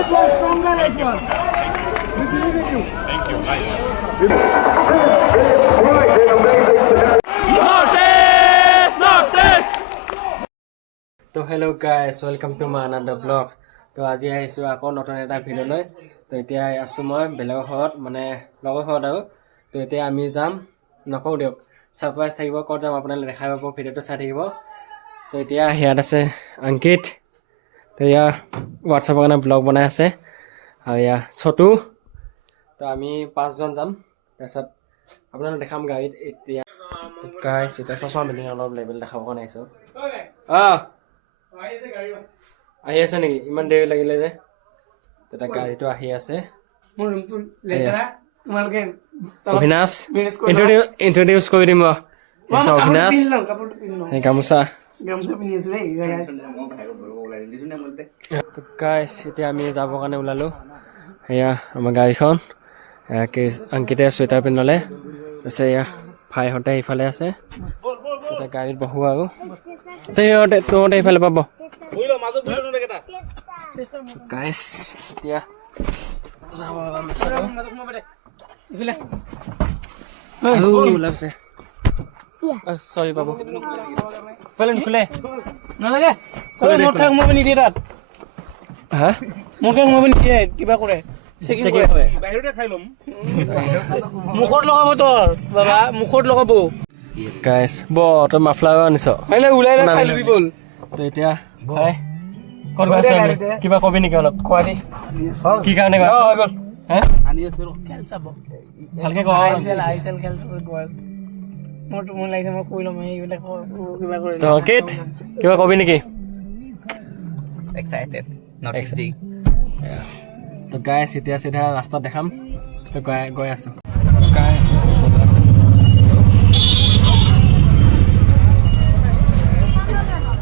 Nice one, stronger as well. We believe in you. Thank you. Bye. तो hello guys welcome to my another blog तो আজি আহিছো আকৌ নতুন এটা ভিডিও লৈ তো এতিয়া আছো মই বেলেগৰ ঘৰত মানে লগৰ ঘৰত আৰু তো এতিয়া আমি যাম নকওঁ দিয়ক সাৰপ্ৰাইজ থাকিব ক'ত যাম আপোনালোকে দেখাই পাব ভিডিওটো চাই থাকিব তো এতিয়া হিয়াত আছে অংকিত তো ইয়া হোৱাটছএপৰ কাৰণে ব্লগ বনাই আছে আৰু ইয়া ছোটু তো আমি পাঁচজন যাম তাৰপিছত আপোনালোকে দেখাম গাড়ীত এতিয়া গাইছ এটা চশমা পিন্ধি অলপ লেভেল দেখাব কাৰণে আহিছো আহি আছে নেকি ইমান দেৰি লাগিলে যে এটা গাড়ীটো আহি আছে মোৰ ৰুমটো লেতেৰা তোমালোকে অভিনাশ ইন্ট্ৰোডিউস কৰি দিম অভিনাশ এই গামোচা পিন্ধি আছো গাইছ এতিয়া আমি যাবৰ কাৰণে ওলালো এয়া আমাৰ গাড়ীখন অংকিতে চুৱেটাৰ পিন্ধলে তাৰপিছত এয়া ভাইহঁতে ইফালে আছে এতিয়া গাড়ীত বহো আৰু তোহঁতে ইফালে পাব গাইছ এতিয়া যাব ওলাইছে চৰি পাব খোলে নালাগে মই নিদিয়ে তাত হা মোক নিদিয়ে কিবা কৰে বাহিৰতে খাই ল'ম মুখত লগাব তোৰ বাবা মুখত লগাব গাইছ তই মাফলাৰ আনিছ ওলাই খাই লবি বল তো এতিয়া ভাই ক'ত গৈ আছে কিবা কবি নেকি অলপ কোৱা দি কি কাৰণে গৈ আছ আনি আছে খেল চাব ভালকে ক আইএসএল খেল গ'ল মোৰ লাগিছে মই কৈ ল'ম এইবিলাক কিবা কৰি তো অংকিত কিবা কবি নেকি এক্সাইটেড নট ইজি তো গাইছ এতিয়া চিধা ৰাস্তাত দেখাম তো গৈ আছো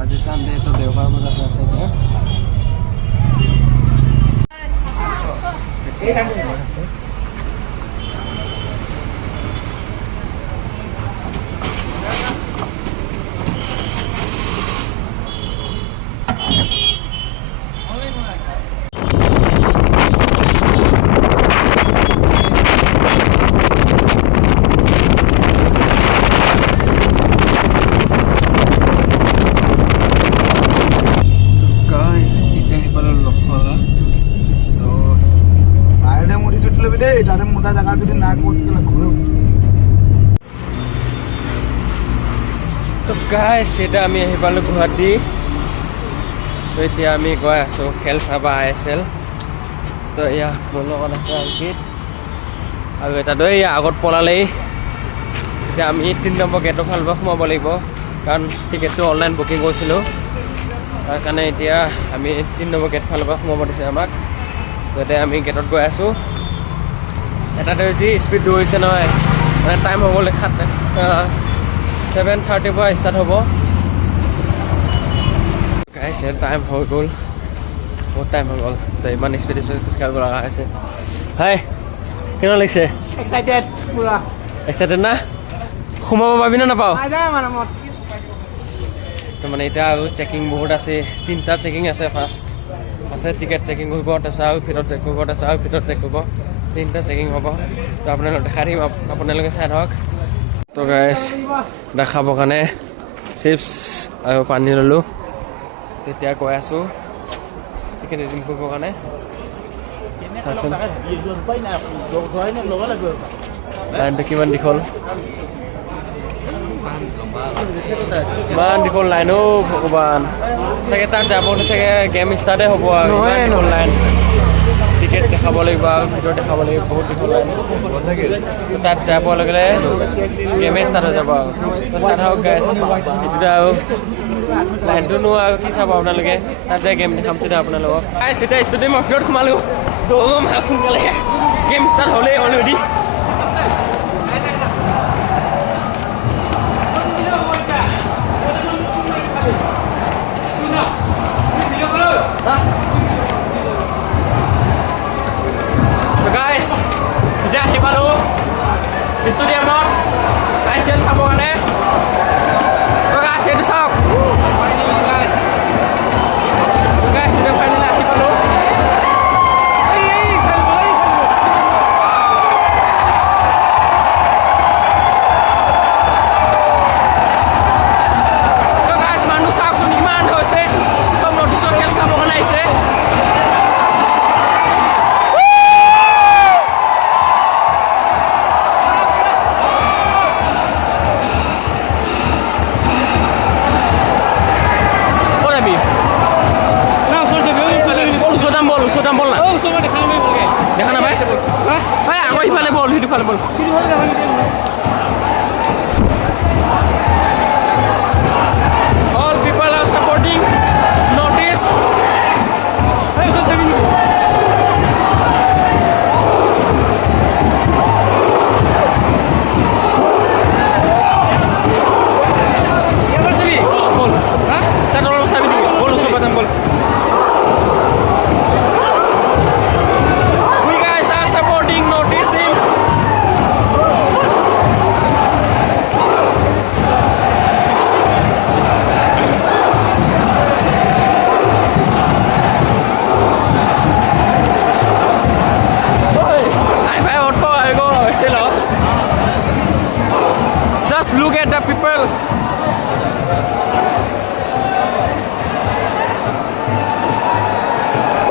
আজি চানডে তো দেওবাৰ বজাৰ আছে এতিয়া মোটা জায়গা যদি না ঘুৰে তো গাইছ এতিয়া আমি আহি পালোঁ গুৱাহাটী তো এতিয়া আমি গৈ আছোঁ খেল চাব ISL তো এয়া মোৰ লগত আছে অংকিত আৰু এটাতো এয়া আগত পলালেই এতিয়া আমি 3 নম্বৰ গেটৰ ফালৰ পৰা সোমাব লাগিব কাৰণ টিকেটটো অনলাইন বুকিং কৰিছিলোঁ তাৰ কাৰণে এতিয়া আমি 3 নম্বৰ গেট ফালৰ পৰা সোমাব দিছে আমাক তো এতিয়া আমি গেটত গৈ আছোঁ এটা যি স্পীড দৌৰিছে নহয় মানে টাইম হৈ গ'ল 7:30 পৰা ষ্টাৰ্ট হ'ব গাইছ টাইম হৈ গ'ল বহুত টাইম হৈ গ'ল তো ইমান স্পীড খোজকাঢ়িব লগা হৈছে হাই কেনেকুৱা লাগিছে এক্সাইটেড না সোমাব পাবি নে নাপাওঁ তো মানে এতিয়া আৰু চেকিং বহুত আছে 3টা চেকিং আছে ফাৰ্ষ্ট টিকেট চেকিং কৰিব তাৰপিছত আৰু ভিতৰত চেক কৰিব তাৰপিছত আৰু ভিতৰত চেক কৰিব 3টা চেকিং হ'ব তো আপোনালোকে দেখাই দিম আপোনালোকে চাই থাকক তো গাইছ দেখাবৰ কাৰণে চিপছ আৰু পানী ল'লোঁ তেতিয়া গৈ আছোঁ টিকেট ৰিডিং কৰিবৰ কাৰণে লাইনটো কিমান দীঘল ইমান দীঘল লাইন ভগৱান চাগে তাত যাবলৈ চাগে গেম ষ্টাৰ্টেই হ'ব আৰু ইমান দীঘল লাইন টিকেট দেখাব লাগিব আৰু ভিডিঅ' দেখাব লাগিব বহুত দীঘল লাইন তাত যাব লগে লগে গেমে ষ্টাৰ্ট হৈ যাব আৰু চাই থাকক গাইছ এইটোতে আৰু লাইনটোনো আৰু কি চাব আপোনালোকে তাত যাই গেম দেখাম চিধা আপোনালোকক চিধা ষ্টেডিয়ামৰ ভিতৰত সোমালোঁ সোনকালে গেম ষ্টাৰ্ট হ'লেই অলৰেডি এতিয়া আহি পালোঁ ষ্টেডিয়ামত ISL চাবৰ কাৰণে এইটো চাওক ফাইনেলি আহি পালোঁ Hey, aku ifale ball, ifale ball. All people are supporting. Notice. Hey, so tell me. Ya bersabi. Ball. Hah? Tak tolong sabi dulu. Ball usah batang ball. We guys are supporting. Notice them. Just look at the people.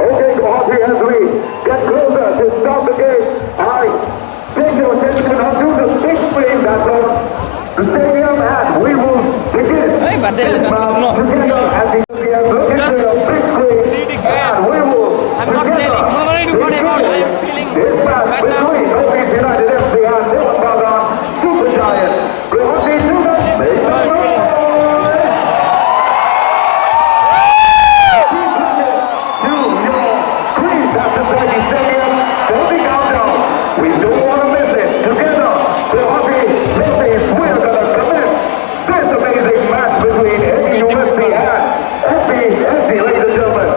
Okay, Guwahati as we get closer to stop the game, I take your attention onto the big screen that's on the stadium and we will begin Hey, but there is this match no. together as the look into Just the big screen see the game. and we will I'm not telling. Nobody to what about. I am feeling this match right now. between Northeast United FC and Nilambara Super Giants. Guwahati to the make the noise! To your screens at the Brady Stadium for the countdown. We don't want to miss it. Together, Guwahati Northeast, we're going to commence this amazing match between NUFC and FBFC, ladies and gentlemen.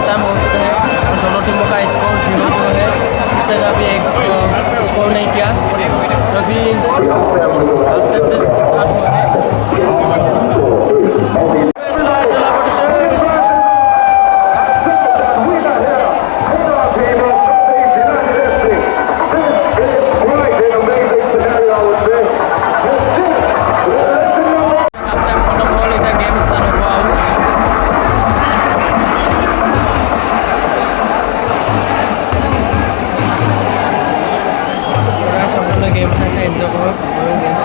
दोनों टीमों का score 0-0 है। इससे अभी एक score नहीं किया। अभी आफ्टर दिस स्टार्ट हुआ है। गेम्स ऐसा एंजॉय करो गेम्स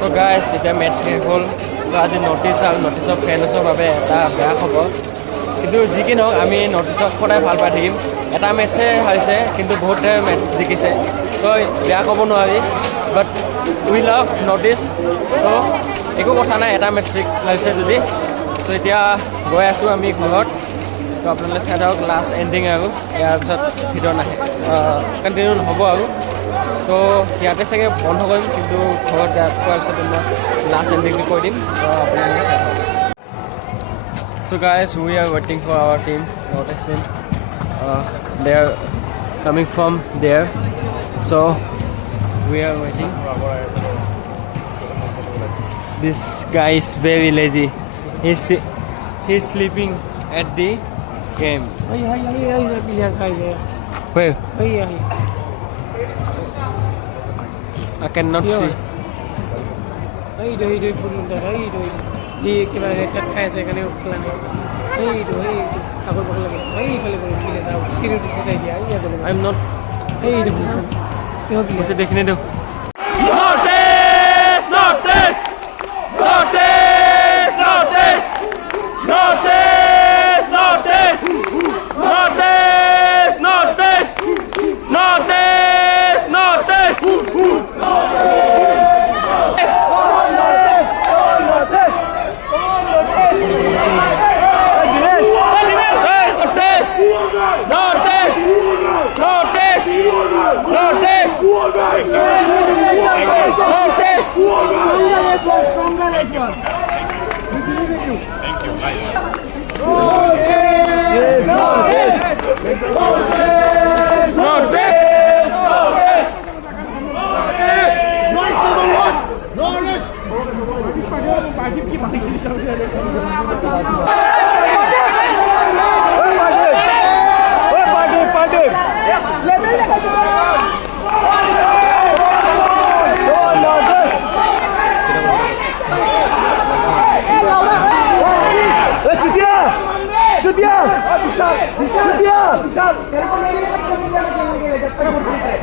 তো গাইজ এতিয়া মেটচ শেষ হ'ল তো আজি নটিছক ফেন্সৰ বাবে এটা বেয়া খবৰ কিন্তু যি কি নহওক আমি নটিছক সদায় ভাল পাই থাকিম এটা মেটচে হাৰিছে কিন্তু বহুতে মেটচ জিকিছে তো বেয়া ক'ব নোৱাৰি বাট উই লাভ নটিছ চ' একো কথা নাই এটা মেটচ হাৰিছে যদি তো এতিয়া গৈ আছোঁ আমি ঘৰত তো আপোনালোকে চাই থাকক লাষ্ট এণ্ডিং আৰু ইয়াৰ পিছত ভিডিঅ' নাহে কণ্টিনিউ নহ'ব আৰু তো ইয়াতে চাগে বন্ধ কৰিম কিন্তু ঘৰত পোৱাৰ পিছত মই লাষ্ট এণ্ডিংটো কৈ দিম তো আপোনালোকে চাই থাকক So guys, we are waiting for our team. Notice them. They are coming from there. So we are waiting. This guy is very lazy. He's sleeping at the game. Where? I cannot see. এইটো সি কিবা red খাই আছে সেইকাৰণে খেলা নাই এইটো আগত বহাব লাগে এইফালে খেলি আছে চিৰি উঠিছে যাই দিয়া ইয়াতে আই এম নট এইটো কিহত দেখিনে দিওঁ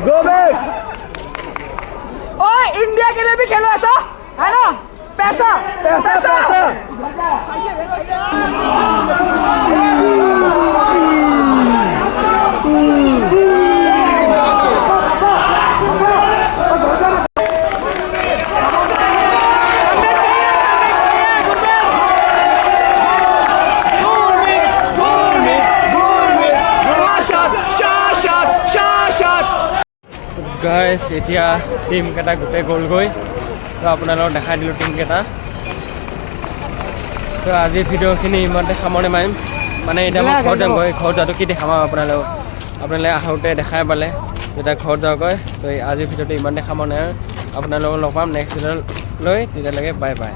Go back! ओए इंडिया के लिए भी खेलो ऐसा है ना पैसा पैसा গাইছ এতিয়া টিমকেইটা গোটেই গ'লগৈ তো আপোনালোকক দেখাই দিলোঁ টিমকেইটা তো আজিৰ ভিডিঅ'খিনি ইমানতে সামৰণি মাৰিম মানে এতিয়া মই ঘৰত যামগৈ ঘৰত যোৱাটো কি দেখাম আপোনালোকে আহোঁতে দেখাই পালে তেতিয়া ঘৰত যাওঁগৈ তো আজিৰ ভিডিঅ'টো ইমানতে সামৰণি আপোনালোকক লগ পাম নেক্সট ভিডিঅ'লৈ তেতিয়ালৈকে বাই বাই